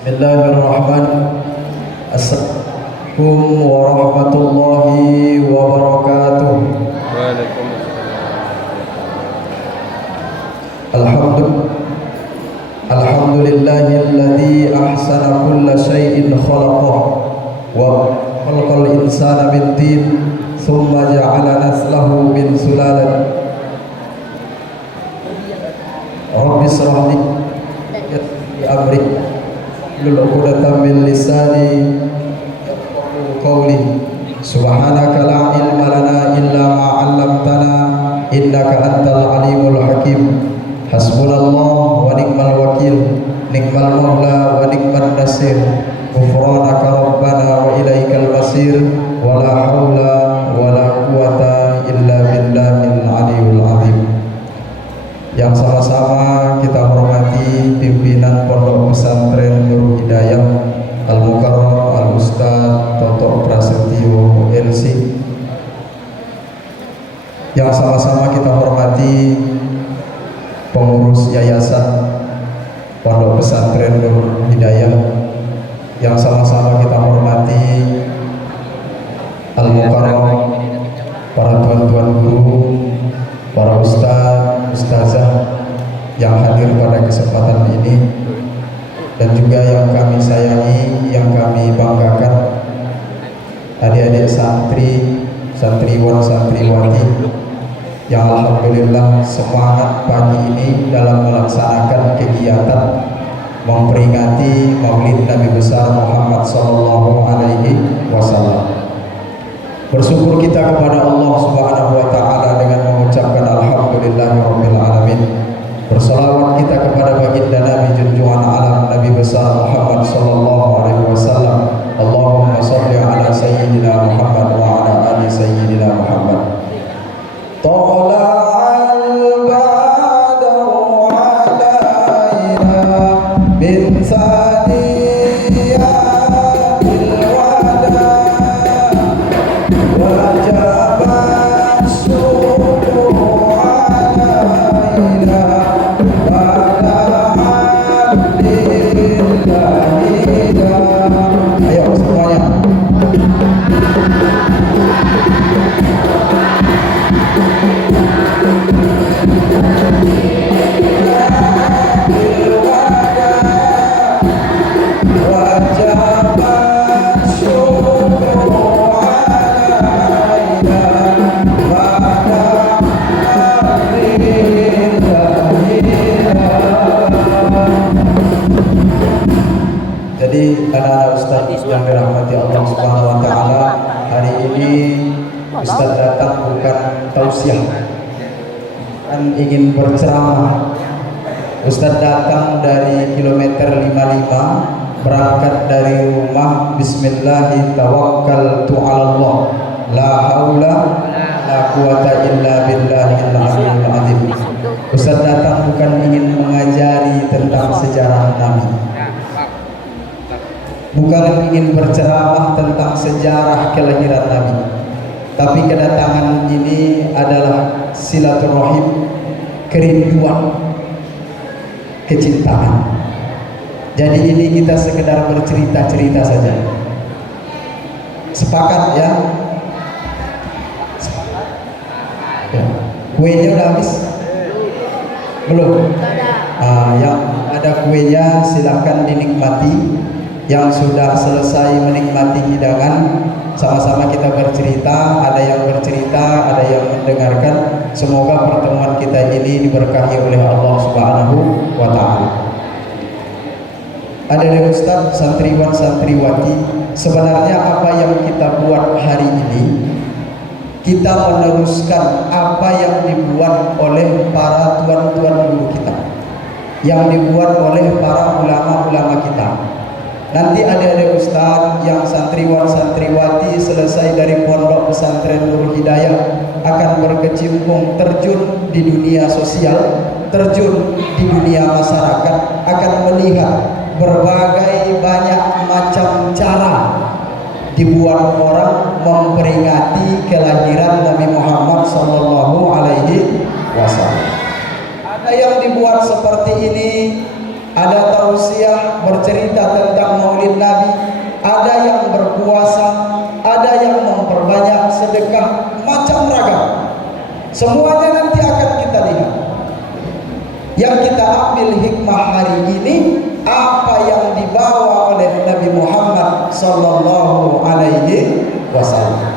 Bismillahirrahmanirrahim. Assalamualaikum warahmatullahi wabarakatuh. Alhamdulillahilladzi ahsana kulla syai'in khalaqah wa khalaqal insana min tin thumma ja'ala naslahu min sulalat. Rabbi shrah li amri wahlul 'uqdatam min lisani yafqahu qawli. Subhanaka la ilma lana illa ma 'allamtana innaka antal alimul hakim. Hasbunallah wa ni'mal wakil, ni'mal maula wa ni'man nasir. Ghufranaka rabbana wa ilaikal masir. Wa la haula wa la quwata illa billahil aliyul azim. Yang sama-sama kita hormati pimpinan Pondok Pesantren Nurul Hidayah Al-Mukarram Al-Ustaz Toto Prasetyo LC. Yang sama-sama kita hormati pengurus yayasan Pondok Pesantren Nurul Hidayah. Yang sama-sama kita hormati Al-Mukarram, para tuan-tuan guru, para ustaz, ustazah yang hadir pada kesempatan ini, dan juga yang kami sayangi, yang kami banggakan, adik-adik santri, santriwan, santriwati yang alhamdulillah semangat pagi ini dalam melaksanakan kegiatan memperingati Maulid Nabi besar Muhammad sallallahu alaihi wasallam. Bersyukur kita kepada Allah Subhanahu wa taala dengan mengucapkan alhamdulillahirabbil alamin. Bersalawat kita kepada baginda Nabi junjungan alam Nabi besar Muhammad sallallahu alaihi wasallam. Allahumma shalli ala sayyidina Muhammad wa ala ali sayyidina Muhammad. Tala'al badru alaina min saniyatil wada wajabat syukur alaina pada hamdillah. Ayo semuanya. Jadi anak Ustaz yang dirahmati Allah Subhanahu wa taala, hari ini Ustaz datang bukan tausiah, kan ingin berceramah. Ustaz datang dari kilometer 55, berangkat dari rumah bismillahi tawakkaltu 'alallah la haula la quwata illa billahil aliyyil azim. Ustaz datang bukan ingin mengajari tentang sejarah Nabi, bukan ingin berceramah tentang sejarah kelahiran Nabi, tapi kedatangan ini adalah silaturahim, kerinduan, kecintaan. Jadi ini kita sekedar bercerita-cerita saja. Sepakat ya? Sepakat? Ya. Kuenya udah habis? Belum? Yang ada kuenya silahkan dinikmati. Yang sudah selesai menikmati hidangan, sama-sama kita bercerita. Ada yang bercerita, ada yang mendengarkan. Semoga pertemuan kita ini diberkahi oleh Allah Subhanahu wa taala. Ada dari Ustaz, santriwan, santriwati, sebenarnya apa yang kita buat hari ini, kita meneruskan apa yang dibuat oleh para tuan-tuan guru kita, yang dibuat oleh para ulama-ulama kita. Nanti ada Ustaz yang santriwan santriwati selesai dari Pondok Pesantren Nurul Hidayah akan berkecimpung, terjun di dunia sosial, terjun di dunia masyarakat, akan melihat berbagai banyak macam cara dibuat orang memperingati kelahiran Nabi Muhammad sallallahu alaihi wasallam. Ada yang dibuat seperti ini, ada tausiah bercerita tentang maulid Nabi, ada yang berpuasa, ada yang memperbanyak sedekah, macam ragam. Semuanya nanti akan kita lihat. Yang kita ambil hikmah hari ini, apa yang dibawa oleh Nabi Muhammad sallallahu alaihi wasallam.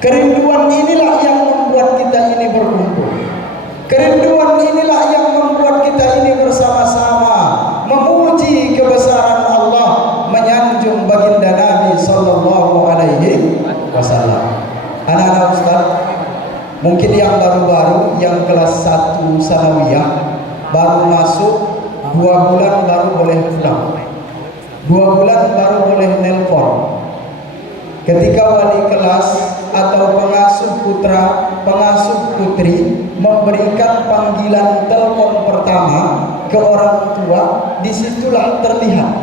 Kerinduan inilah yang membuat kita ini berkumpul. Kerinduan inilah yang membuat kita ini bersama-sama memuji kebesaran Allah, menyanjung baginda Nabi sallallahu alaihi wasallam. Anak-anak Ustaz, mungkin yang baru-baru, yang kelas 1 sanawiyah, baru masuk 2 bulan baru boleh pulang, 2 bulan baru boleh nelpon. Ketika wali kelas atau pengasuh putra, pengasuh putri memberikan panggilan telepon pertama ke orang tua, disitulah terlihat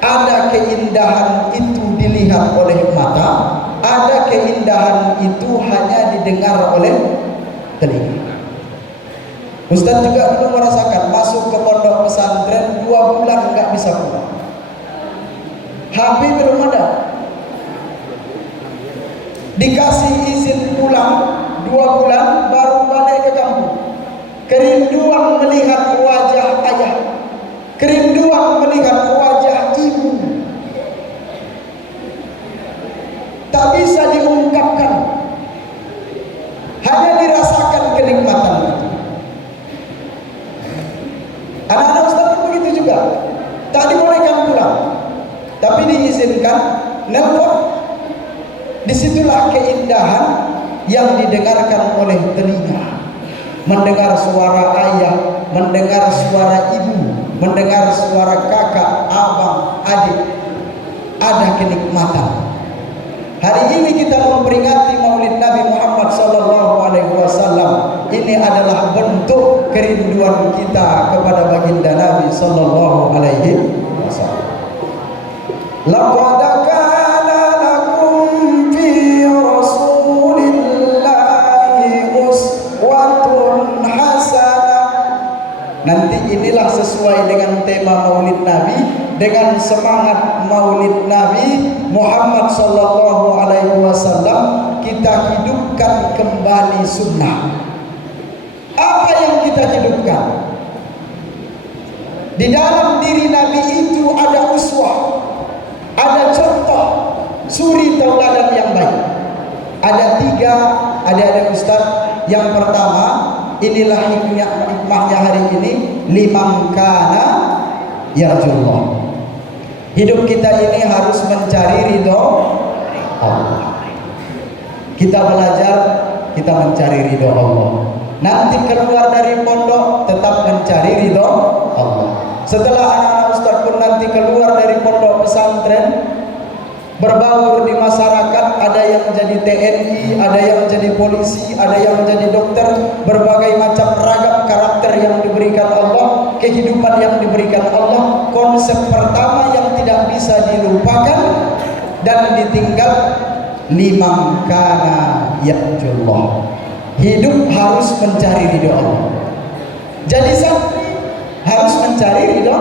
ada keindahan itu dilihat oleh mata, ada keindahan itu hanya didengar oleh telinga. Ustaz juga dulu merasakan masuk ke pondok pesantren 2 bulan nggak bisa pulang. HP belum ada. Dikasih izin pulang 2 bulan baru balik ke kampung. Kerinduan melihat wajah ayah, kerinduan melihat wajah ibu, tak bisa diungkapkan, hanya dirasakan kenikmatan itu. Anak-anak Ustaz begitu juga, tak dibolehkan pulang, tapi diizinkan nelpon. Disitulah keindahan yang didengarkan oleh telinga, mendengar suara ayah, mendengar suara ibu, mendengar suara kakak, abang, adik, ada kenikmatan. Hari ini kita memperingati Maulid Nabi Muhammad SAW. Ini adalah bentuk kerinduan kita kepada baginda Nabi SAW. Laqad kana lakum fi Rasulillahi uswatun hasanah. Nanti inilah sesuai dengan tema Maulid Nabi, dengan semangat Maulid Nabi Muhammad sallallahu alaihi wasallam, kita hidupkan kembali sunnah. Apa yang kita hidupkan? Di dalam diri Nabi itu ada uswah, ada contoh suri tauladan yang baik. Ada 3, ada Ustaz. Yang pertama, inilah hikmahnya hari ini, liman kana yarjullah. Hidup kita ini harus mencari ridho Allah. Kita belajar, kita mencari ridho Allah. Nanti keluar dari pondok tetap mencari ridho Allah. Setelah anak-anak Ustaz pun nanti keluar dari pondok pesantren, berbaur di masyarakat, ada yang jadi TNI, ada yang jadi polisi, ada yang jadi dokter, berbagai macam ragam karakter yang diberikan Allah, kehidupan yang diberikan Allah. Konsep pertama yang tidak bisa dilupakan dan ditinggal, liman kana yarjullah. Hidup harus mencari ridho Allah. Jadi santri harus mencari ridho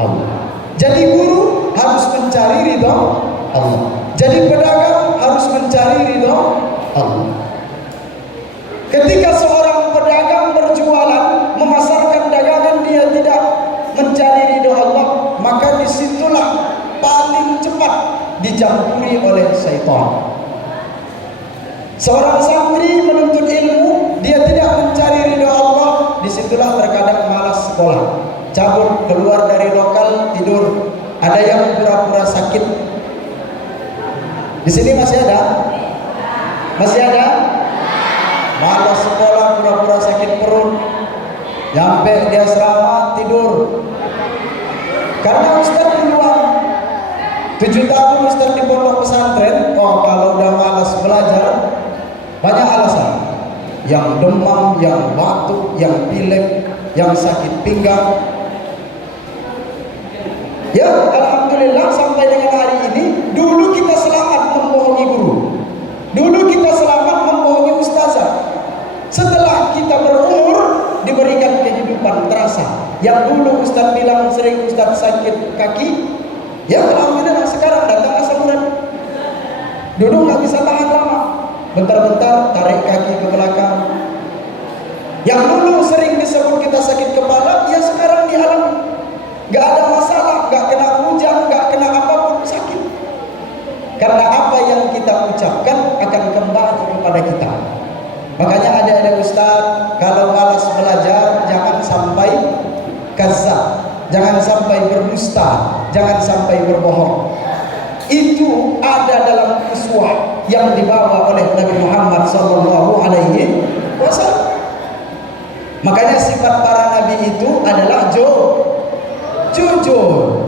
Allah. Jadi guru harus mencari ridho Allah. Jadi pedagang harus mencari ridho Allah. Ketika seorang pedagang berjualan, memasarkan dagangan, dia tidak mencari ridho Allah, maka disitulah paling cepat dicampuri oleh syaitan. Seorang santri menuntut ilmu, dia tidak mencari ridho Allah, disitulah terkadang malas sekolah, cabut, keluar dari lokal, tidur. Ada yang pura-pura sakit. Di sini masih ada? Masih ada? Malas sekolah, pura-pura sakit perut, sampai dia asrama tidur. Karena Ustaz duluan 7 tahun Ustaz di pondok pesantren, kalau udah malas belajar, banyak alasan. Yang demam, yang batuk, yang pilek, yang sakit pinggang. Ya, alhamdulillah sampai dengan hari ini. Dulu kita selamat membohongi guru, dulu kita selamat membohongi ustazah. Setelah kita berumur, diberikan kehidupan terasa. Yang dulu Ustaz bilang sering Ustaz sakit kaki, ya alhamdulillah sekarang datang asam urat. Dulu nggak bisa tahan lama, bentar-bentar tarik kaki ke belakang. Yang dulu sering disebut kita sakit kepala, ya sekarang dialami. Nggak ada masalah, nggak kena hujan, nggak kena apapun sakit. Karena apa yang kita ucapkan akan kembali kepada kita. Makanya ada Ustaz, kalau malas belajar jangan sampai kazzab, jangan sampai berdusta, jangan sampai berbohong. Itu ada dalam uswah yang dibawa oleh Nabi Muhammad SAW. Makanya sifat para nabi itu adalah jujur.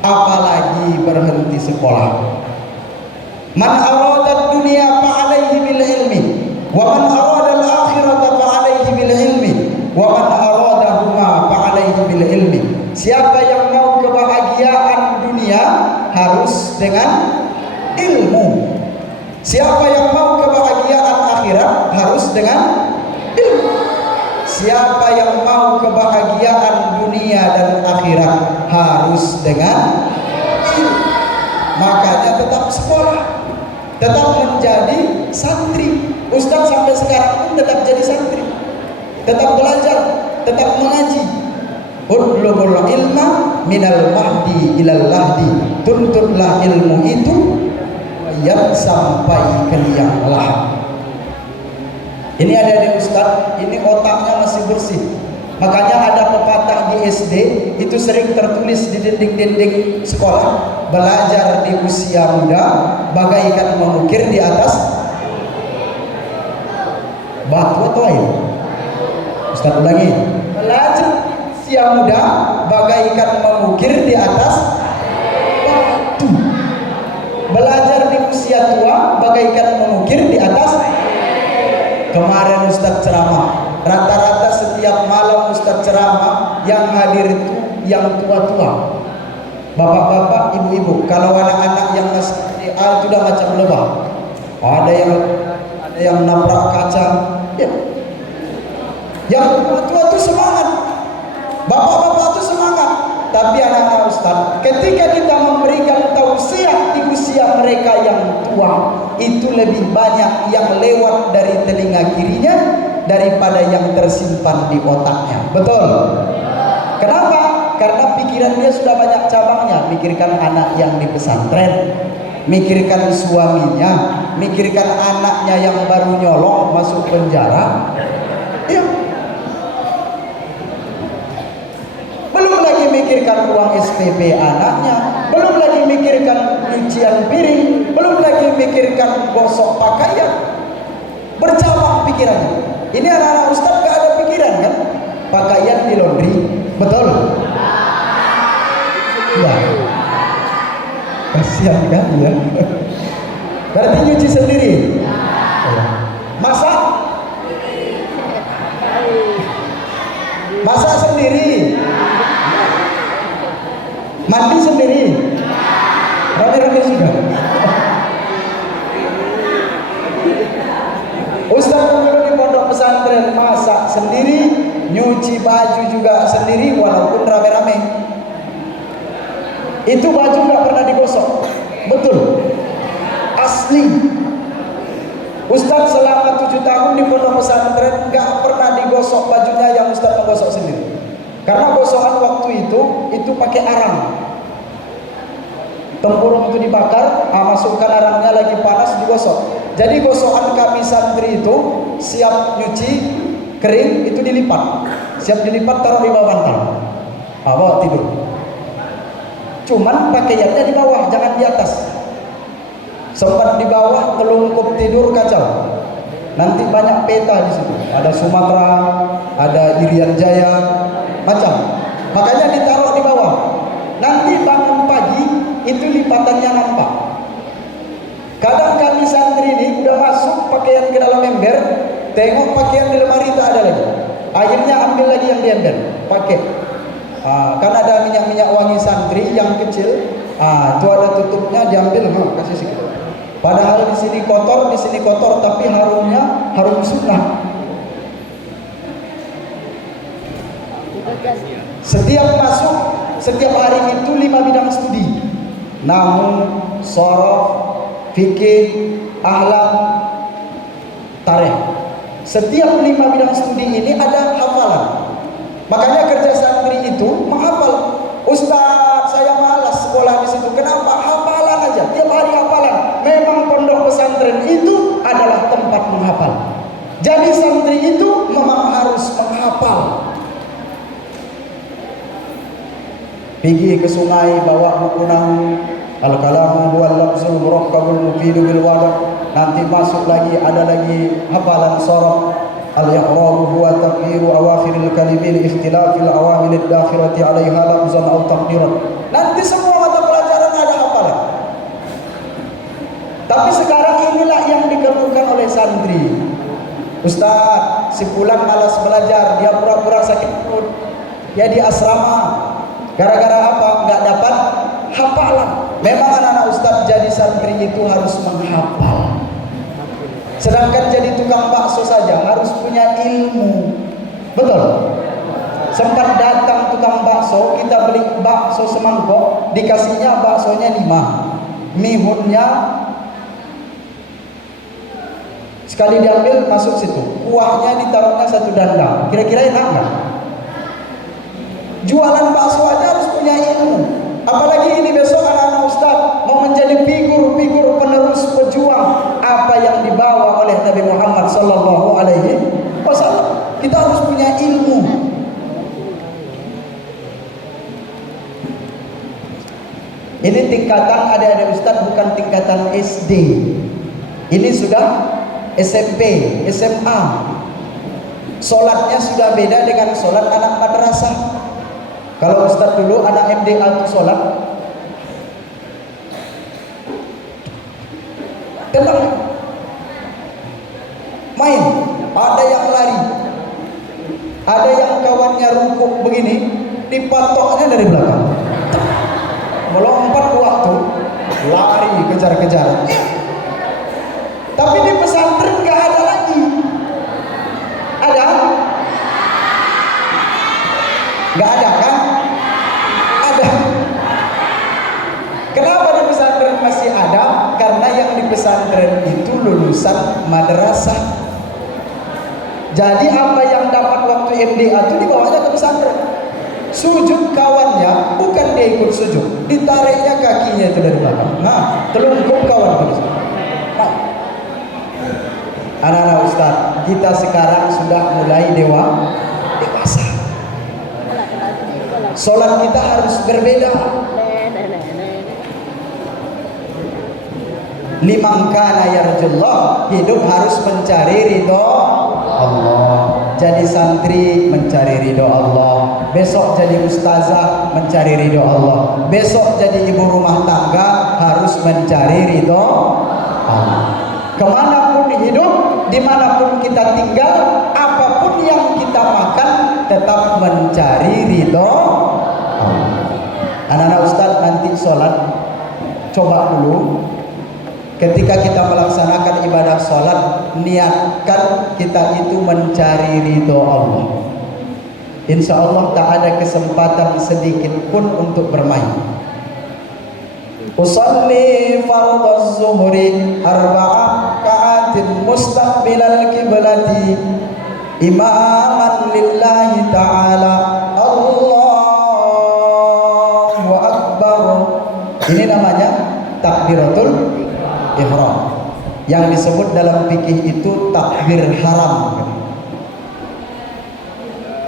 Apalagi berhenti sekolah. Man arada dunia fa'alaihi bil ilmi, wa man arada al-akhirata fa'alaihi bil ilmi, wa man aradahuma fa'alaihi bil ilmi. Siapa yang mau kebahagiaan dunia harus dengan ilmu. Siapa yang mau kebahagiaan akhirat harus dengan ilmu. Siapa yang mau kebahagiaan dunia dan akhirat harus dengan ilmu. Makanya tetap sekolah, tetap menjadi santri. Ustaz sampai sekarang pun tetap jadi santri, tetap belajar, tetap mengaji. Utlubul ilma minal mahdi ilal lahdi. Tuntutlah ilmu itu yang sampai ke liang lahat. Ini ada di Ustaz, ini otaknya masih bersih. Makanya ada pepatah di SD itu sering tertulis di dinding-dinding sekolah, belajar di usia muda bagaikan mengukir di atas batu atau air. Ustaz ulangi, belajar di usia muda bagaikan mengukir di atas batu. Belajar di usia tua bagaikan mengukir di atas. Kemarin Ustaz ceramah, rata-rata setiap malam Ustaz ceramah yang hadir itu yang tua-tua, bapak-bapak, ibu-ibu. Kalau anak-anak yang masih itu udah macam lebah. Ada yang nabrak kaca. Ya. Yang tua-tua itu semangat, bapak-bapak itu semangat. Tapi anak-anak Ustaz, ketika kita memberikan tausiah di usia mereka yang tua, itu lebih banyak yang lewat dari telinga kirinya daripada yang tersimpan di otaknya. Betul? Kenapa? Karena pikiran dia sudah banyak cabangnya. Mikirkan anak yang di pesantren, mikirkan suaminya, mikirkan anaknya yang baru nyolong masuk penjara. Ya. Belum lagi mikirkan uang SPP anaknya, belum lagi mikirkan cucian piring, belum lagi mikirkan gosok pakaian. Bercabang pikirannya. Ini anak-anak Ustaz gak ada pikiran kan? Pakaian di laundry, betul? Ya. Kasihan kan ya. Berarti nyuci sendiri. Masak? Masak sendiri. Mandi sendiri. Rame-rame sudah. Ustaz dulu di pondok pesantren masak sendiri, nyuci baju juga sendiri walaupun rame-rame. Itu baju nggak pernah digosok. Betul. Asli. Ustaz selama 7 tahun di pondok pesantren nggak pernah digosok bajunya yang Ustaz menggosok sendiri. Karena gosokan waktu itu pakai arang. Tempurung itu dibakar, masukkan arangnya lagi panas digosok. Jadi gosokan kami santri itu siap nyuci, kering itu dilipat. Siap dilipat taruh di bawah bantal. Bawa tidur. Cuman pakaiannya di bawah, jangan di atas. Sempat di bawah telungkup tidur kacau. Nanti banyak peta di situ. Ada Sumatera, ada Irian Jaya, macam. Makanya ditaruh di bawah. Nanti bangun pagi itu lipatannya nampak. Kadang kami santri ini udah masuk pakaian ke dalam ember, tengok pakaian di lemari tak ada lagi. Akhirnya ambil lagi yang di ember, pakai. Karena ada minyak-minyak wangi santri yang kecil, itu ada tutupnya, diambil, kasih sedikit. Padahal di sini kotor, tapi harumnya harum sunnah. Setiap masuk, setiap hari itu 5 bidang studi. Nahwu, sorof, fikih, akhlak, tarikh. Setiap 5 bidang studi ini ada hafalan. Makanya kerja santri itu menghafal. Ustaz, saya malas sekolah di situ. Kenapa? Hafalan aja. Tiap hari hafalan. Memang pondok pesantren itu adalah tempat menghafal. Jadi santri itu memang harus menghafal. Pergi ke sungai bawa buku nahwu. Al-kalamu huwal lafzul murakkabul mufidu bil wada'. Nanti masuk lagi ada lagi hafalan sorof. Al-i'rabu huwa taqdiru awakhiril kalimin ikhtilafil awamilid dakhirati 'alaiha lafzan aw taqdiran. Nanti semua mata pelajaran ada hafalan. Tapi sekarang inilah yang dikeluhkan oleh santri. Ustaz, si fulan malas belajar, dia pura-pura sakit perut. Dia di asrama. Gara-gara apa? Enggak dapat hafalan. Memang anak-anak ustaz jadi santri itu harus menghafal. Sedangkan jadi tukang bakso saja harus punya ilmu. Betul? Sempat datang tukang bakso, kita beli bakso semangkok, dikasihnya baksonya 5. Mihunnya sekali diambil masuk situ. Kuahnya ditaruhnya 1 dandang. Kira-kira enak nggak? Jualan bakso aja harus punya ilmu. Apalagi ini besok anak-anak ustaz mau menjadi figur-figur penerus pejuang apa yang dibawa oleh Nabi Muhammad sallallahu alaihi wasallam. Kita harus punya ilmu. Ini tingkatan adik-adik ustaz bukan tingkatan SD. Ini sudah SMP, SMA. Solatnya sudah beda dengan solat anak madrasah. Kalau ustaz dulu anak MDA itu sholat tenang, main, ada yang lari, ada yang kawannya rukuk begini, dipatoknya dari belakang, melompat ke waktu, lari kejar-kejaran. Tapi di pesantren nggak ada lagi. Ada? Nggak ada kan? Ada. Kenapa di pesantren masih ada? Karena yang di pesantren itu lulusan madrasah. Jadi apa yang dapat waktu MDA itu dibawanya ke pesantren. Sujud kawannya bukan dia ikut sujud, ditariknya kakinya itu dari belakang. Nah, telungkup kawan terus. Nah, anak-anak ustaz, kita sekarang sudah mulai dewasa. Solat kita harus berbeda. Liman kana yarjullah, hidup harus mencari ridho Allah. Jadi santri mencari ridho Allah. Besok jadi ustazah mencari ridho Allah. Besok jadi ibu rumah tangga harus mencari ridho Allah. Kemanapun hidup, dimanapun kita tinggal, apapun yang kita makan, tetap mencari ridho Allah. Anak-anak ustaz nanti sholat, coba dulu ketika kita melaksanakan ibadah sholat, niatkan kita itu mencari ridho Allah. Insya Allah tak ada kesempatan sedikit pun untuk bermain. Usalli fardhu zuhri arba'a ka'atin mustaqbilal kiblati imaman lillahi ta'ala Allahu akbar. Ini namanya takbiratul ihram, yang disebut dalam fikih itu takbir haram.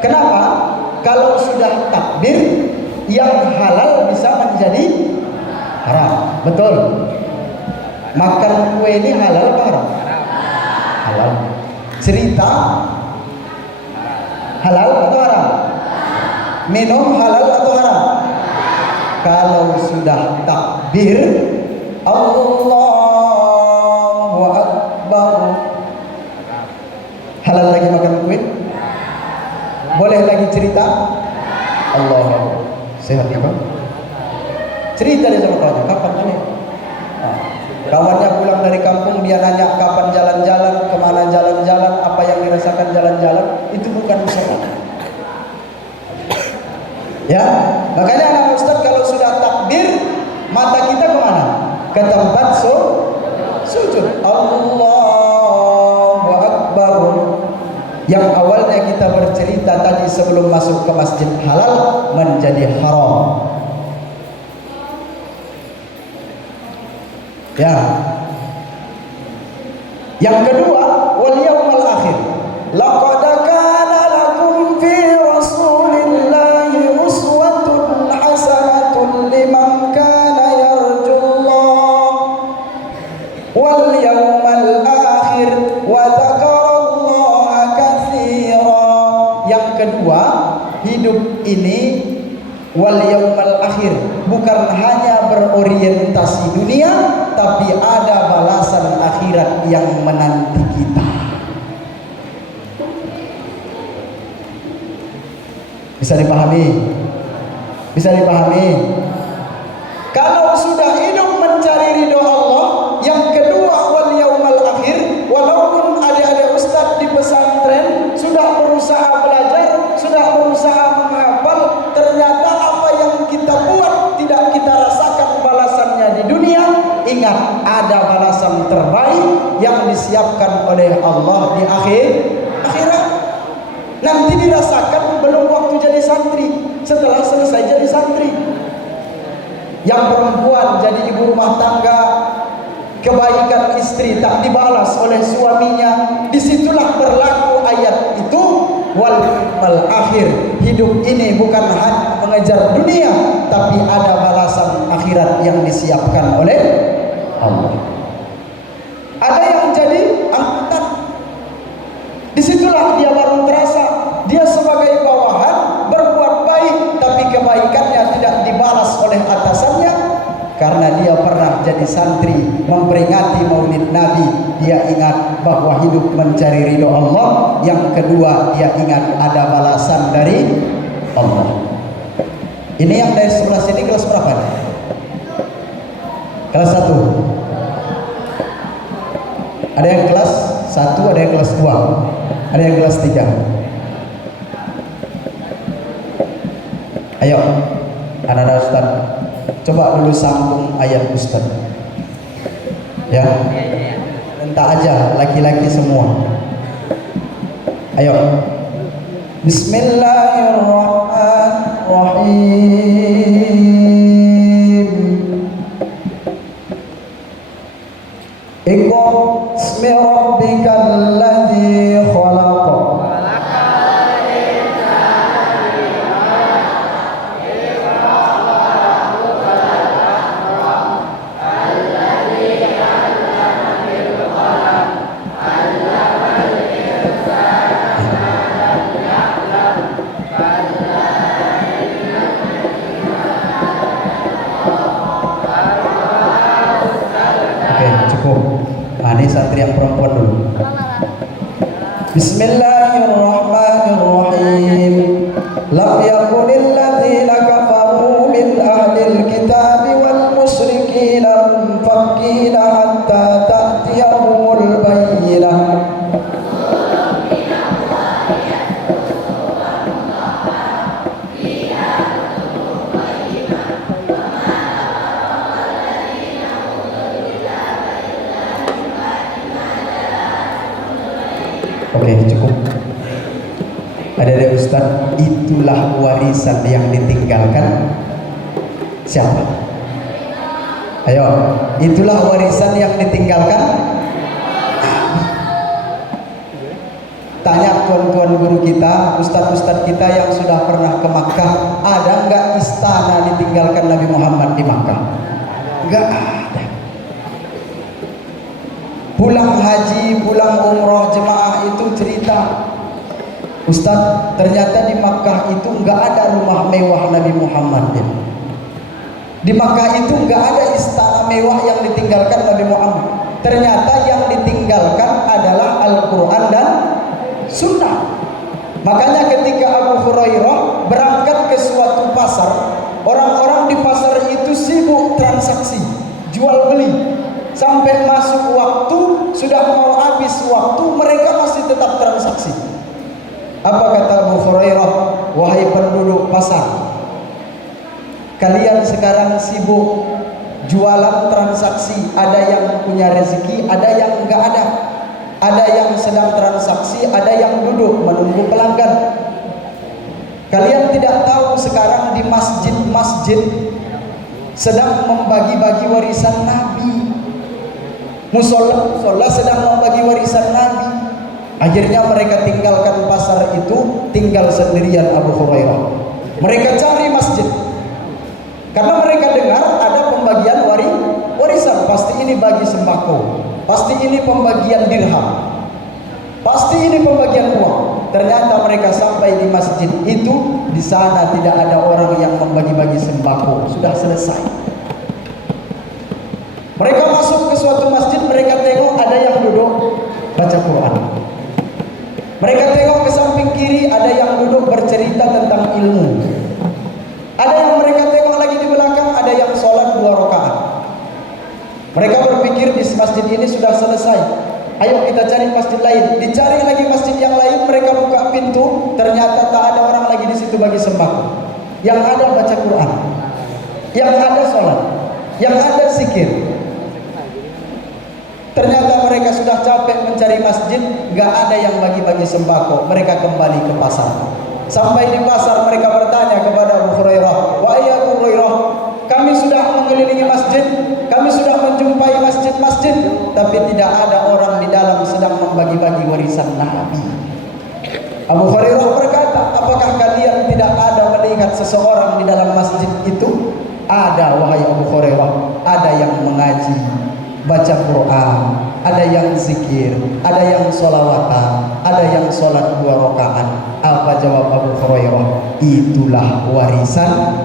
Kenapa? Kalau sudah takbir, yang halal bisa menjadi haram. Betul? Makan kue ini halal apa haram? Halal. Cerita halal atau haram? Minum halal atau haram? Kalau sudah takbir Allahu akbar, halal lagi makan kue? Boleh lagi cerita? Allahu akbar. Sehat ya Pak? Cerita dia sama kawannya, kapan balik? Nah, kawannya pulang dari kampung, dia nanya kapan jalan-jalan, kemana jalan-jalan, apa yang dirasakan jalan-jalan, itu bukan sholat. Ya, makanya anak Ustaz kalau sudah takbir, mata kita kemana? Ke tempat sujud. Allahu Akbar. Yang awalnya kita bercerita tadi sebelum masuk ke masjid halal menjadi haram. Ya. Yang kedua, wal yaumil akhir. Laqad kana lakum fi Rasulillahi uswatun hasanatun liman kana yarjullah wal yaumal akhir wa dzakarallaha katsira. Yang kedua, hidup ini wal yaumal akhir bukan hanya berorientasi dunia, tapi ada balasan akhirat yang menanti kita. Bisa dipahami? Bisa dipahami? Kalau sudah hidup mencari ridho Allah, yang kedua wal yaumal akhir, walaupun adik-adik ustaz di pesantren sudah berusaha belajar, sudah berusaha menghafal, ternyata apa yang kita buat tidak kita rasakan balasannya di dunia. Ingat, ada balasan terbaik yang disiapkan oleh Allah di akhirat. Nanti dirasakan belum waktu jadi santri, setelah selesai jadi santri. Yang perempuan jadi ibu rumah tangga, kebaikan istri tak dibalas oleh suaminya, disitulah berlaku ayat itu, wal akhir. Hidup ini bukan hanya mengejar dunia, tapi ada balasan akhirat yang disiapkan oleh Allah. Ada yang jadi angkutan, disitulah dia baru terasa dia sebagai bawahan berbuat baik, tapi kebaikannya tidak dibalas oleh atasannya karena dia pernah jadi santri memperingati Maulid Nabi. Dia ingat bahwa hidup mencari ridho Allah. Yang kedua, dia ingat ada balasan dari Allah. Ini yang dari sebelah sini kelas berapa? Kelas 1. Ada yang kelas 1, ada yang kelas 2, ada yang kelas 3. Ayo, anak-anak Ustaz, coba dulu sambung ayat Ustaz. Ya, entah aja laki-laki semua. Ayo. Bismillahirrahmanirrahim. Iqra bismi rabbikal ladzi khalaq. Ini santri yang perempuan dulu. Bismillahirrahmanirrahim. Lam yakunil ladzina kafaru min ahlil kitabi wal musyrikina munfakkina hatta ta'tiyahumul bayyinah. Oke, cukup. Ada Ustaz, itulah warisan yang ditinggalkan siapa? Ayo, itulah warisan yang ditinggalkan. Tanya tuan-tuan guru kita, ustaz-ustaz kita yang sudah pernah ke Makkah, ada enggak istana ditinggalkan Nabi Muhammad di Makkah? Enggak ada. Pulang haji, pulang umroh jemaah itu cerita, Ustaz, ternyata di Makkah itu enggak ada rumah mewah Nabi Muhammad. Di Makkah itu enggak ada istana mewah yang ditinggalkan Nabi Muhammad. Ternyata yang ditinggalkan adalah Al-Quran dan Sunnah. Makanya ketika Abu Hurairah berangkat ke suatu pasar, orang-orang di pasar itu sibuk transaksi, jual beli. Sampai masuk waktu, sudah mau habis waktu, mereka masih tetap transaksi. Apa kata Abu Hurairah? Wahai penduduk pasar, Kalian sekarang sibuk jualan transaksi, ada yang punya rezeki, ada yang enggak ada. Ada yang sedang transaksi, ada yang duduk menunggu pelanggan. Kalian tidak tahu sekarang di masjid-masjid sedang membagi-bagi warisan Nabi. Musola sedang membagi warisan Nabi. Akhirnya mereka tinggalkan pasar itu, tinggal sendirian Abu Hurairah. Mereka cari masjid, karena mereka dengar ada pembagian warisan. Pasti ini bagi sembako, pasti ini pembagian dirham, pasti ini pembagian uang. Ternyata mereka sampai di masjid itu, di sana tidak ada orang yang membagi-bagi sembako, sudah selesai. Mereka masuk ke suatu masjid, mereka tengok ada yang duduk baca Quran. Mereka tengok ke samping kiri, ada yang duduk bercerita tentang ilmu. Ada yang mereka tengok lagi di belakang, ada yang sholat 2 rakaat. Mereka berpikir di masjid ini sudah selesai, ayo kita cari masjid lain. Dicari lagi masjid yang lain, mereka buka pintu, ternyata tak ada orang lagi di situ bagi sembako. Yang ada baca Quran, yang ada sholat, yang ada zikir. Ternyata mereka sudah capek mencari masjid, gak ada yang bagi-bagi sembako. Mereka kembali ke pasar. Sampai di pasar mereka bertanya kepada Abu Hurairah, "Wahai Abu Hurairah, kami sudah mengelilingi masjid, kami sudah menjumpai masjid-masjid, tapi tidak ada orang di dalam sedang membagi-bagi warisan Nabi." Abu Hurairah berkata, "Apakah kalian tidak ada melihat seseorang di dalam masjid itu?" "Ada wahai Abu Hurairah, ada yang mengaji, baca Quran, ada yang zikir, ada yang sholawatan, ada yang sholat 2 rakaat." Apa jawab Abu Hurairah? "Itulah warisan Nabi."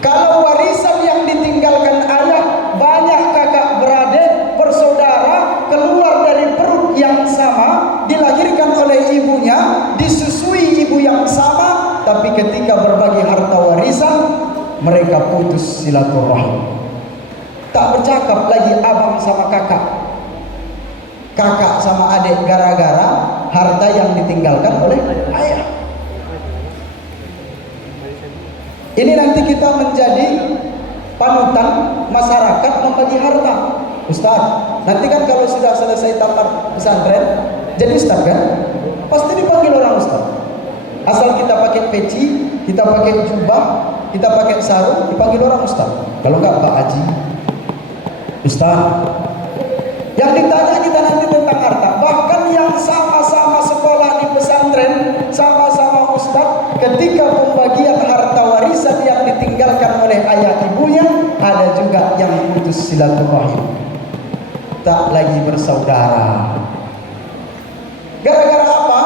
Kalau warisan yang ditinggalkan ayah, banyak kakak beradik, bersaudara, keluar dari perut yang sama, dilahirkan oleh ibunya, disusui ibu yang sama, tapi ketika berbagi harta warisan, mereka putus silaturahmi. Tak bercakap lagi abang sama kakak, kakak sama adik, gara-gara harta yang ditinggalkan oleh ayah. Ini nanti kita menjadi panutan masyarakat membagi harta. Ustaz, nanti kan kalau sudah selesai tamat pesantren, jadi ustaz kan? Pasti dipanggil orang ustaz. Asal kita pakai peci, kita pakai jubah, kita pakai sarung, dipanggil orang ustaz. Kalau enggak Pak Haji, ustaz. Yang ditanya kita nanti tentang harta. Bahkan yang sama-sama sekolah di pesantren, sama-sama ustaz, ketika pembagian harta warisan yang ditinggalkan oleh ayah ibunya, ada juga yang putus silaturahim, tak lagi bersaudara. Gara-gara apa?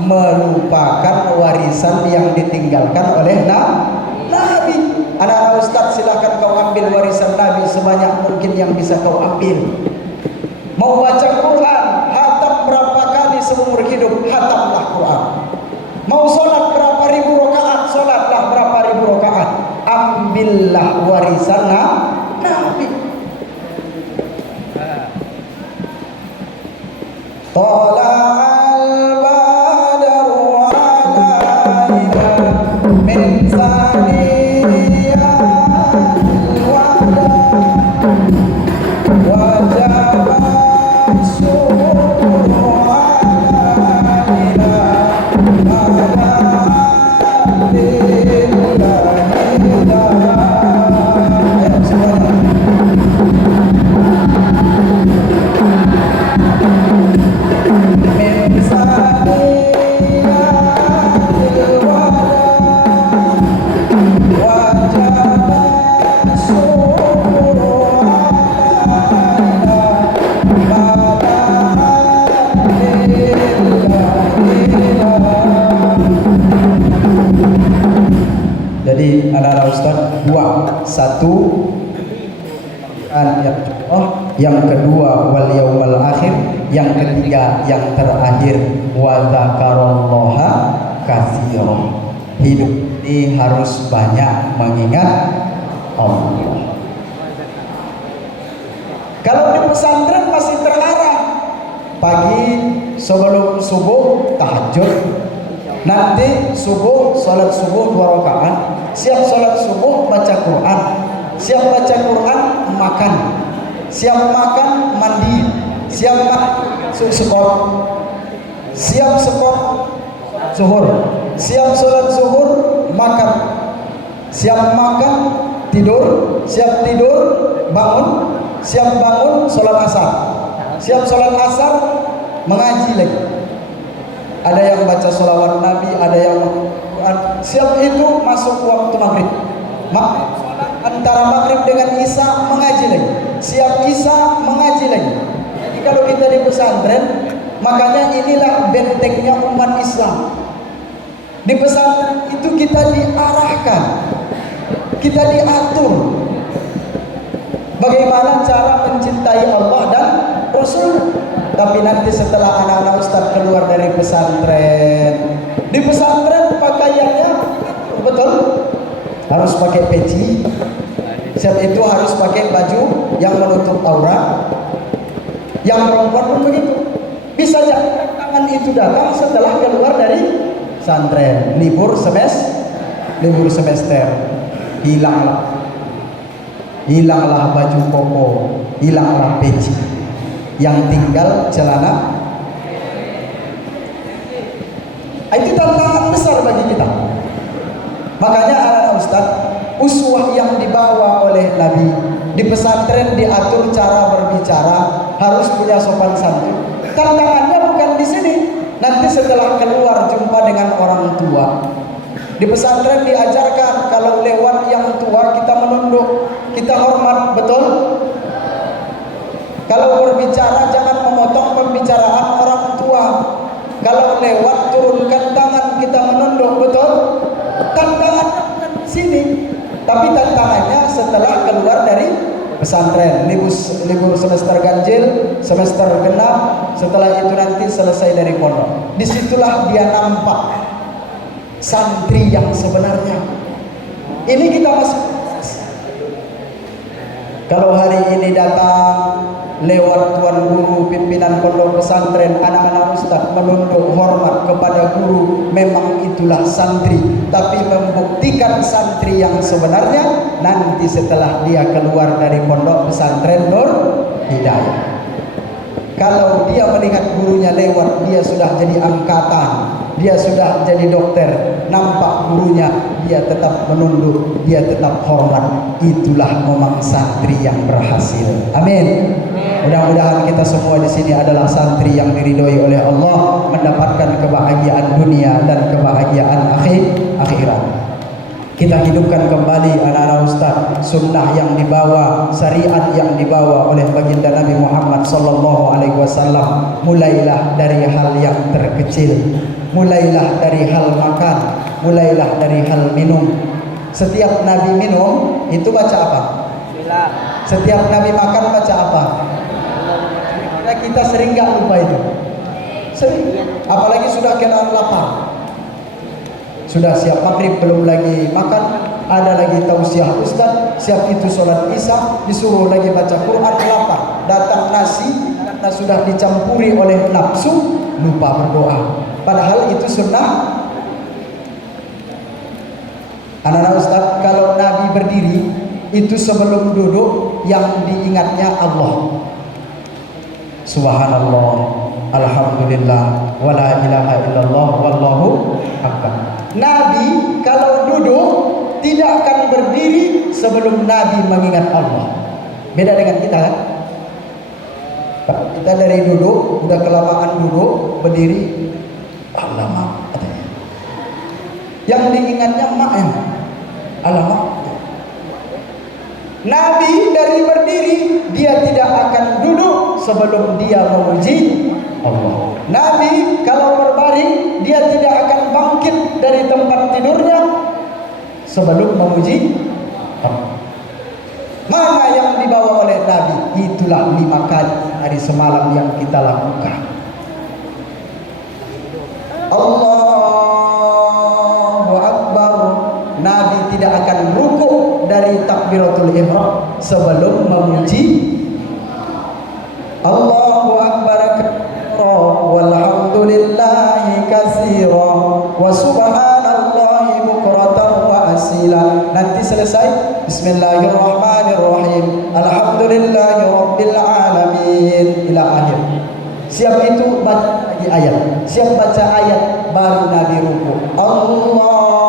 Melupakan warisan yang ditinggalkan oleh Nabi. Anak-anak ustaz, silahkan kau ambil warisan Nabi sebanyak mungkin yang bisa kau ambil. Mau baca Quran, hatam berapa kali seumur hidup, hatamlah Quran. Mau sholat berapa ribu rakaat, sholatlah berapa ribu rakaat. Ambillah warisan Nabi. Tala'al badru alaina min saniyal wada wajaba Jadi anak-anak ustaz, dua, satu yang kedua wal yaumal akhir, yang ketiga yang terakhir wa dzakarallaha katsiran. Hidup ini harus banyak mengingat Allah. Kalau di pesantren masih terarah, pagi sebelum subuh tahajud, Nanti subuh, sholat subuh 2 rakaat. Siap sholat subuh baca Quran. Siap baca Quran makan. Siap makan mandi. Siap sekop. Siap sekop zuhur. Siap sholat zuhur makan. Siap makan tidur. Siap tidur bangun. Siap bangun sholat asar. Siap sholat asar mengaji lagi. Ada yang baca sholawat Nabi, ada yang siap itu masuk waktu maghrib. Antara maghrib dengan isya mengaji lagi. Siap isya mengaji lagi. Jadi kalau kita di pesantren, makanya inilah bentengnya umat Islam. Di pesantren itu kita diarahkan, kita diatur bagaimana cara mencintai Allah dan Rasul. Tapi nanti setelah anak-anak ustaz keluar dari pesantren, di pesantren pakaiannya betul harus pakai peci. Saat itu harus pakai baju yang menutup aurat. Yang perempuan pun begitu. Bisa jadi tangan itu datang setelah keluar dari pesantren, libur semester, hilanglah baju koko, hilanglah peci, yang tinggal celana. Itu tantangan besar bagi kita. Makanya anak-anak ustaz, uswah yang dibawa oleh Nabi di pesantren diatur cara berbicara, harus punya sopan santun. Tantangannya bukan di sini. Nanti setelah keluar jumpa dengan orang tua. Di pesantren diajarkan kalau lewat yang tua kita menunduk, kita hormat, betul? Kalau berbicara jangan memotong pembicaraan orang tua. Kalau lewat turunkan tangan, kita menunduk, betul? Tantangannya bukan di sini, tapi tantangannya setelah keluar dari pesantren, libur semester ganjil, semester genap, setelah itu nanti selesai dari pondok. Disitulah dia nampak santri yang sebenarnya. Ini kita masih. Kalau hari ini datang lewat tuan guru, pimpinan pondok pesantren, anak-anak ustaz menunduk hormat kepada guru, memang itulah santri. Tapi membuktikan santri yang sebenarnya nanti setelah dia keluar dari pondok pesantren Nur Hidayah. Kalau dia melihat gurunya lewat, dia sudah jadi angkatan, dia sudah jadi dokter, nampak gurunya, dia tetap menunduk, dia tetap hormat. Itulah memang santri yang berhasil. Amin. Mudah-mudahan kita semua di sini adalah santri yang diridhoi oleh Allah, mendapatkan kebahagiaan dunia dan kebahagiaan akhirat. Kita hidupkan kembali anak-anak ustaz sunnah yang dibawa, syariat yang dibawa oleh baginda Nabi Muhammad sallallahu alaihi wasallam. Mulailah dari hal yang terkecil, mulailah dari hal makan, mulailah dari hal minum. Setiap Nabi minum itu baca apa? Setiap Nabi makan baca apa? Kita sering gak lupa itu. Sering. Apalagi sudah kena lapar. Sudah siap maghrib belum lagi makan, ada lagi tausiah ustaz, siap itu sholat isya, disuruh lagi baca Quran, lapar, datang nasi karena sudah dicampuri oleh nafsu, lupa berdoa. Padahal itu sunnah. Anak-anak ustaz, kalau Nabi berdiri itu sebelum duduk yang diingatnya Allah. Subhanallah, alhamdulillah, wala ilaha illallah, wallahu akbar. Nabi kalau duduk tidak akan berdiri sebelum Nabi mengingat Allah. Beda dengan kita kan? Kita dari duduk, udah kelamaan duduk, berdiri, alamak. Yang diingatnya mak ya, alamak. Nabi dari berdiri, dia tidak akan duduk sebelum dia memuji Allah. Nabi kalau berbaring, dia tidak akan bangkit dari tempat tidurnya sebelum memuji Allah. Mana yang dibawa oleh Nabi? Itulah 5 kali hari semalam yang kita lakukan. Allahu Akbar. Nabi tidak akan rukuk dari takbiratul ihram sebelum memuji Allahu Akbar walhamdulillahi katsira wa subhanallahi bukratan wa asila. Nanti selesai bismillahirrahmanirrahim alhamdulillahi rabbil alamin ila akhir. Siap itu baca lagi ayat, siap baca ayat baru Nabi ruku. Allahu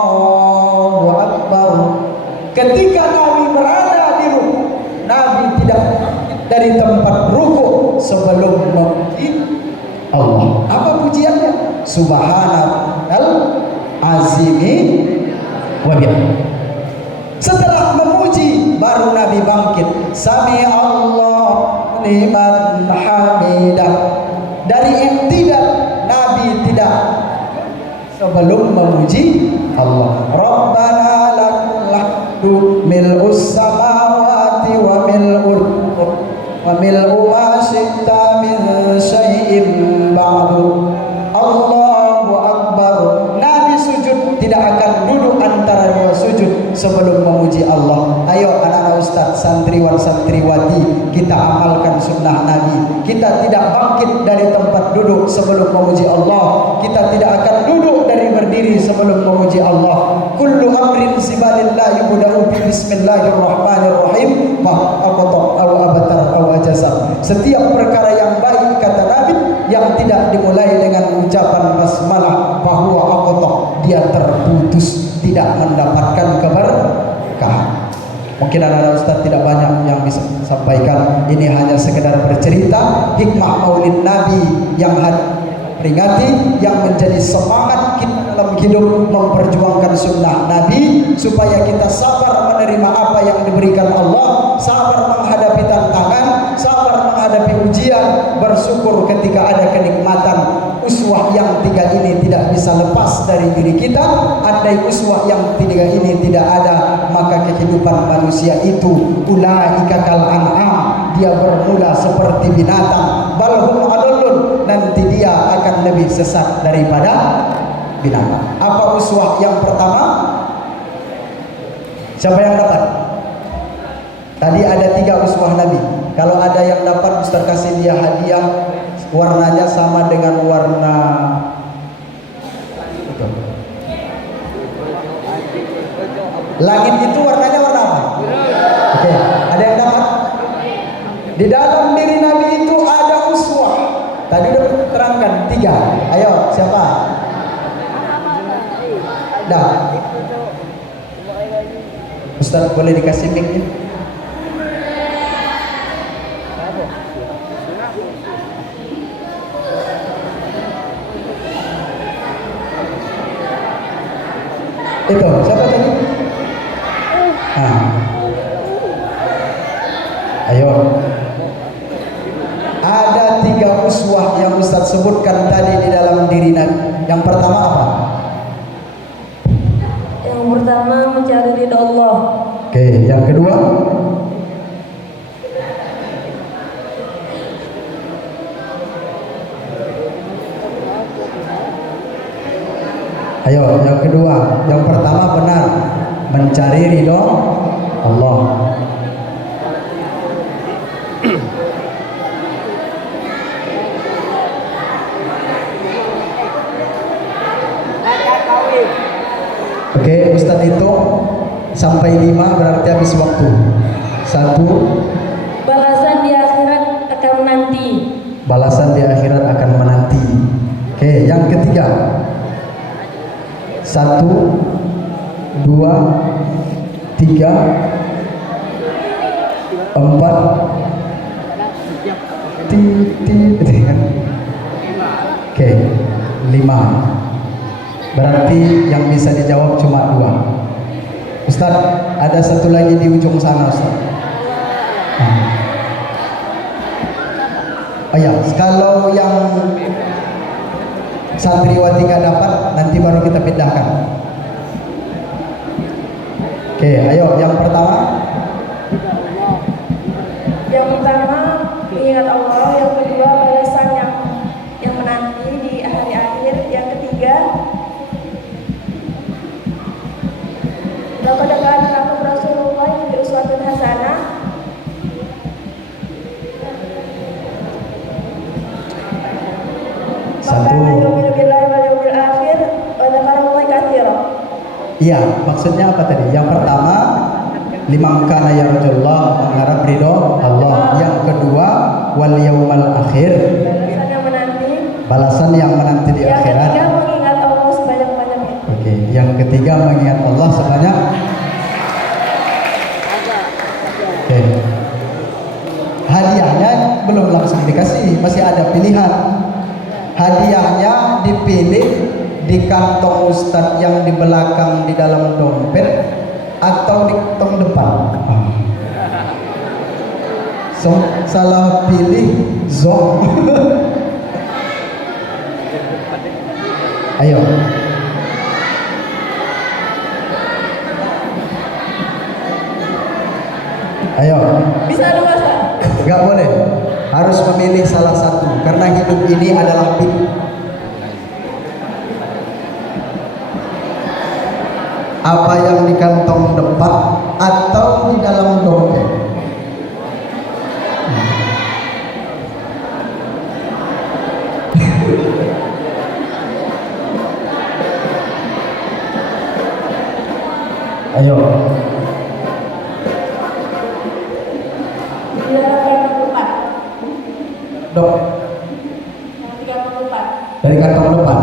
Akbar. Ketika Nabi berada di ruku, Nabi tidak dari tempat ruku sebelum memuji Allah. Apa pujiannya? Subhanal azimi wa bihamdihi. Setelah memuji baru Nabi bangkit. Sami Allah liman hamidah. Dari yang tidak, Nabi tidak sebelum memuji Allah. Rabbana lakal hamdu mil'us samawati wa mil'u ma syi'ta min syai'in ba'du. Allahu Akbar. Nabi sujud tidak akan duduk antara dua sujud sebelum memuji Allah. Ayo anak-anak ustaz, santriwan santriwati, kita amalkan sunnah Nabi. Kita tidak bangkit dari tempat duduk sebelum memuji Allah. Kita tidak akan duduk dari berdiri sebelum memuji Allah. Kullu amrin sibalillah yubda'u bi bismillahirrahmanirrahim wa aqta aw abatar aw ajasa. Setiap perkara yang baik kata Nabi yang tidak dimulai dengan ucapan basmalah bahwa aqta, dia terputus, tidak mendapatkan keberkahan. Mungkin anak-anak ustaz tidak banyak yang bisa sampaikan. Ini hanya sekedar bercerita hikmah maulid Nabi yang peringati, yang menjadi semangat kita dalam hidup memperjuangkan sunnah Nabi, supaya kita sabar menerima apa yang diberikan Allah, sabar menghadapi tantangan, sabar menghadapi ujian, bersyukur ketika ada kenikmatan. Uswah yang tiga ini tidak bisa lepas dari diri kita. Andai uswah yang tiga ini tidak ada, maka kehidupan manusia itu ulaika kal an'am, dia bermula seperti binatang, balhum adallun, nanti dia akan lebih sesat daripada binatang. Apa uswah yang pertama? Siapa yang dapat? Tadi ada 3 uswah Nabi. Kalau ada yang dapat, Ustaz kasih dia hadiah. Warnanya sama dengan warna itu. Langit itu warnanya warna apa? Oke, ada yang dapat? Di dalam diri Nabi itu ada uswah. Tadi udah terangkan 3. Ayo, siapa? Dah. Ustaz boleh dikasih mic-nya? Itu siapa tadi? Ayo. Ada 3 uswah yang Ustaz sebutkan tadi di dalam diri Nabi. Yang pertama apa? Yang pertama mencari ridha Allah. Oke, yang kedua? Ayo, yang kedua. Yang pertama benar, mencari ridho Allah. Oke, Ustadz itu sampai 5 berarti habis waktu. 1. Balasan di akhirat akan menanti. Balasan di akhirat akan menanti. Oke, yang ketiga. 1, 2, 3, 4. Oke, 5. Berarti yang bisa dijawab cuma 2. Ustaz, ada satu lagi di ujung sana, Ustaz. Oh ya, kalau yang santriwati nggak dapat, nanti baru kita pindahkan. Oke, ayo yang pertama. Yang pertama mengingat Allah. Yang kedua balasan yang menanti di hari akhir. Yang ketiga laqad kana lakum Rasulullah fi uswatun hasanah. Satu. Maka yu'minu billahi wal yawmil Iya, maksudnya apa tadi? Yang pertama, liman kana yarjullah, mengharap ridho Allah. Yang kedua, wal yaumal akhir, balasan yang menanti. balasan yang menanti di Yang akhirat. ketiga, mengingat Allah sebanyak-banyaknya. Oke, yang ketiga mengingat Allah sebanyak. Oke. Hadiahnya belum langsung dikasih, masih ada pilihan. Hadiahnya dipilih di kantong ustadz yang di belakang di dalam dompet atau di kantong depan. So, salah pilih zong. Ayo. Ayo. Bisa dua, Ustaz? Enggak boleh. Harus memilih salah satu karena hidup ini adalah apa yang di kantong depan atau di dalam dompet. Ayo. Di dalam kantong depan. Dok, Di kantong depan. dari kantong depan.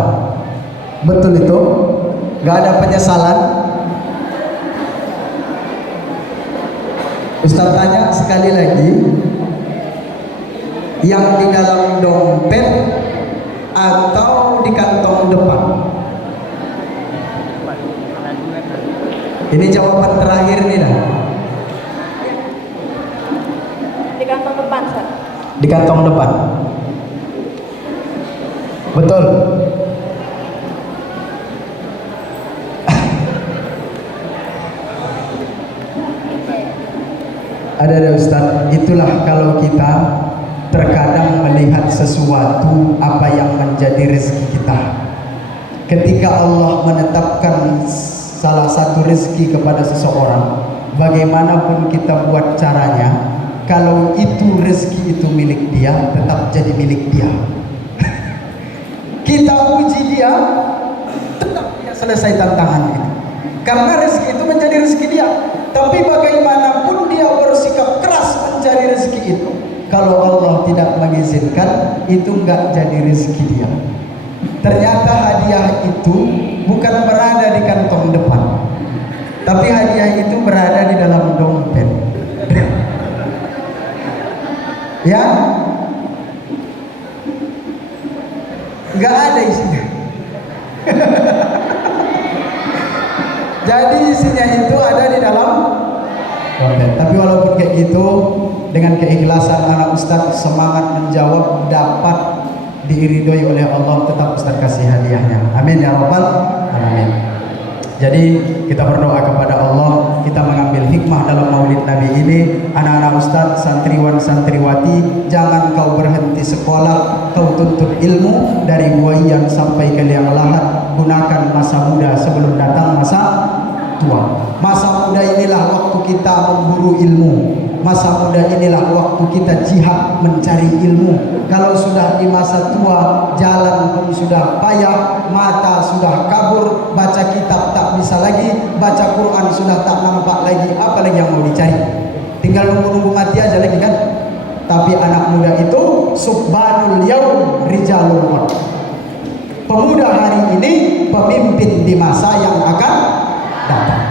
Betul itu? Gak ada penyesalan. Ustaz tanya sekali lagi, yang di dalam dompet atau di kantong depan? Ini jawaban terakhir nih dah. Di kantong depan, Ustaz. Di kantong depan. Betul. Ada Ustaz, itulah kalau kita terkadang melihat sesuatu apa yang menjadi rezeki kita. Ketika Allah menetapkan salah satu rezeki kepada seseorang, bagaimanapun kita buat caranya, kalau itu rezeki itu milik dia, tetap jadi milik dia. Kita uji dia, tetap dia selesai tantangan itu. Karena rezeki itu menjadi rezeki dia. Tapi bagaimanapun dia bersikap keras mencari rezeki itu, kalau Allah tidak mengizinkan, itu enggak jadi rezeki dia. Ternyata hadiah itu bukan berada di kantong depan, tapi hadiah itu berada di dalam dompet. Ya, enggak ada isinya. Jadi isinya itu ada di dalam dompet. Tapi walaupun kayak gitu, dengan keikhlasan anak Ustadz semangat menjawab, dapat diridhoi oleh Allah, tetap Ustadz kasih hadiahnya. Amin ya rabbal alamin. Jadi kita berdoa kepada Allah, kita mengambil hikmah dalam maulid Nabi ini. Anak-anak Ustadz, santriwan santriwati, jangan kau berhenti sekolah, kau tuntut ilmu dari buayan sampai ke liang lahat. Gunakan masa muda sebelum datang masa tua. Masa muda inilah waktu kita memburu ilmu. Masa muda inilah waktu kita jihad mencari ilmu. Kalau sudah di masa tua, jalan pun sudah payah, mata sudah kabur, baca kitab tak bisa lagi, baca Quran sudah tak nampak lagi, apa lagi yang mau dicari? Tinggal nunggu-nunggu mati aja lagi kan? Tapi anak muda itu subhanul yaum rijalul waqt. Pemuda hari ini pemimpin di masa yang akan datang.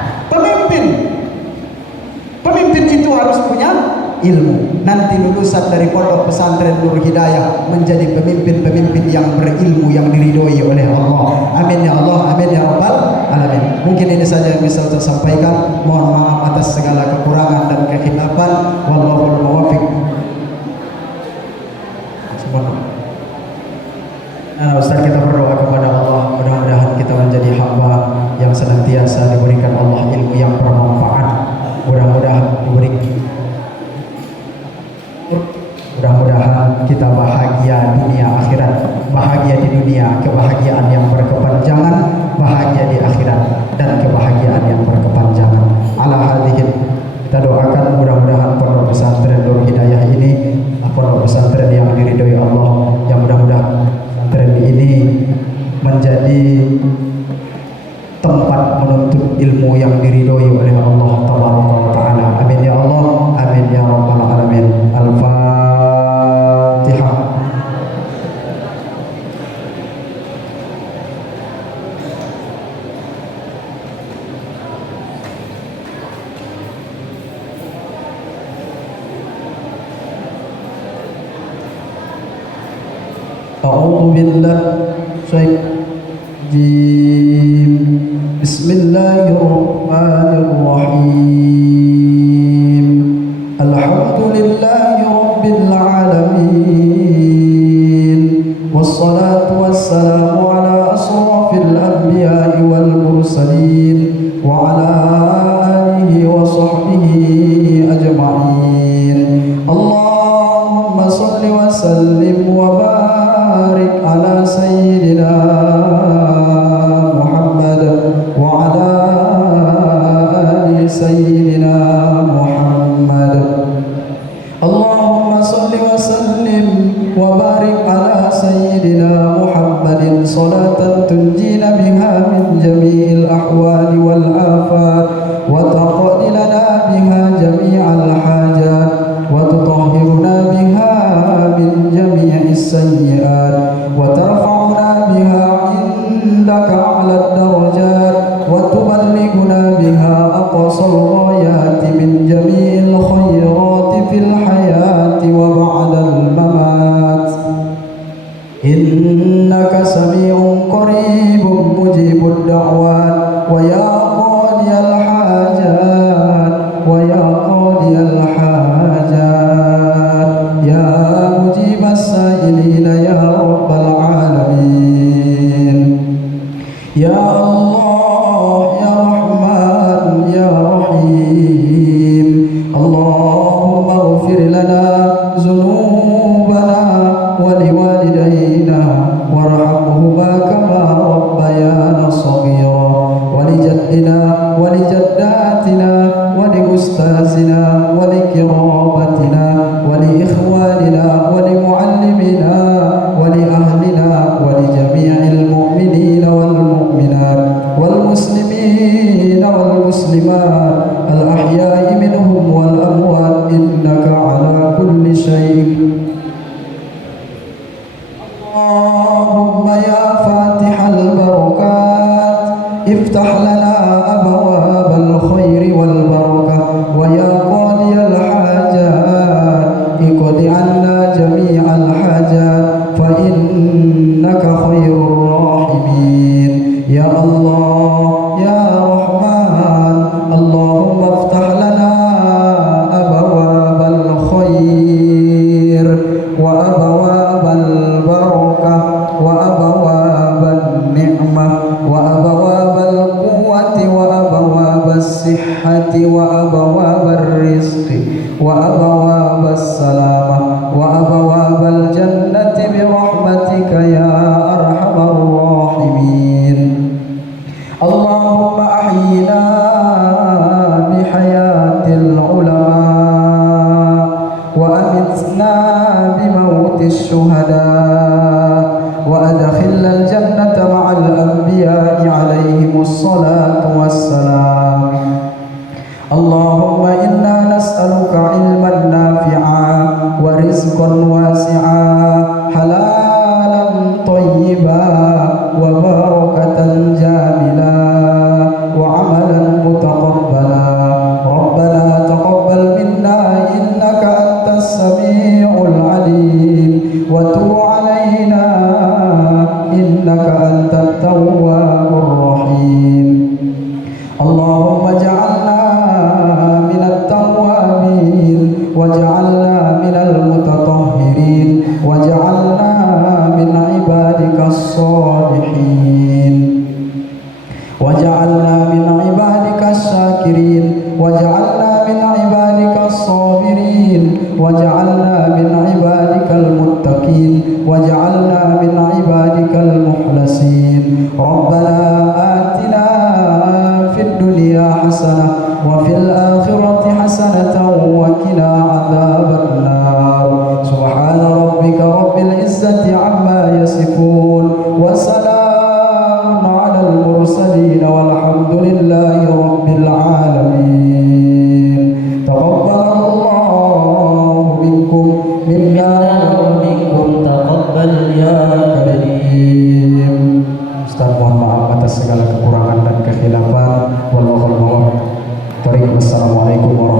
Pemimpin itu harus punya ilmu. Nanti lulusan dari pondok pesantren Nur Hidayah menjadi pemimpin-pemimpin yang berilmu, yang diridhoi oleh Allah. Amin ya Allah, amin ya rabbal alamin. Mungkin ini saja yang bisa saya sampaikan. Mohon maaf atas segala kekurangan dan kekhilafan. Wallahul muwaffiq. Ustaz, kita berdoa kepada Allah, mudah-mudahan kita menjadi hamba yang senantiasa diberikan Allah ilmu yang bermanfaat. Mudah-mudahan kita bahagia dunia akhirat, bahagia di dunia, kebahagiaan yang berkepanjangan, bahagia di akhirat, dan kebahagiaan yang berkepanjangan. Ala hadihin, kita doakan mudah-mudahan pondok pesantren ilmu yang diridhoi oleh Allah Tabaraka wa Ta'ala. Amin ya Allah, amin ya rabbal alamin. Al-Fatihah. أعوذ بالله الرجيم. بسم الله الرحمن الرحيم. الحمد لله رب العالمين، والصلاة والسلام على أشرف الأنبياء والمرسلين وعلى آله وصحبه أجمعين. اللهم صل وسلم وبارك على سيدنا محمد وعلى آل سيدنا محمد. اللهم صل وسلم وبارك على سيدنا محمد صلاة تنجينا بها من جميع الأحوال والآفات، وتقضي لنا بها جميع الحاجات، وتطهرنا بها من جميع السيئات، وترفعنا بها عندك على الدرجات، وتبلغنا بها أقصى الغايات من جميع الخيرات في الحياة وبعد الممات. إنك سميع قريب مجيب الدعوات، ويا قاضي الحاجات، ويا قاضي الحاجات، يا مجيب السائلين يا رب العالمين. يا الله يا رحمن يا رحيم، اللهم اغفر لنا ذنوبنا ولوالدينا وارحمهما كما ربيانا صغيرا، ولجدنا ولجداتنا ولأستاذنا ولقرابتنا ولإخواننا ولمعلمنا ولأهلنا ولجميع المؤمنين والمؤمنات والمسلمين والمسلمات الأحياء منهم والأموات، إنك على كل شيء. اللهم يا فاتح البركات افتح لنا أبواب الخير والبركة، ويا قاضي الحاجات اقض عنا جميع الحاجات، فإنك خير الراحمين. يا الله يا رحمن، اللهم افتح لنا أبواب الخير وأبواب البركة وأبواب النعمة وأبواب القوة وأبواب الصحة وأبواب الرزق وأبواب السلامة وأبواب الجنة برحمتك يا أرحم الراحمين. اللهم أحينا بحياة العلماء، وأمتنا بموت الشهداء، وأدخلنا الجنة مع الأنبياء عليهم الصلاة والسلام. اللهم إنا نسألك علما نافعا ورزقا واسعا حلالا طيبا وبركة جاملا وعملا متقبلا. ربنا تقبل منا إنك أنت السميع العليم، وتب علينا إنك أنت التواب الرحيم. اللهم اجعلنا من التوابين، واجعلنا من المتطهرين، واجعلنا من عبادك الصالحين، واجعلنا من عبادك الشاكرين، واجعلنا من عبادك الصابرين، واجعلنا من عبادك المتقين، واجعلنا من عبادك المخلصين. ربنا آتنا في الدنيا حسنة وفي الآخرة حسنة وقنا عذاب النار. سبحان ربك رب العزة عما يصفون، وسلام على المرسلين، والحمد لله Ustaz mohon maaf atas segala kekurangan dan kekhilafan. Wallahul muwaffiq. Assalamualaikum warahmatullahi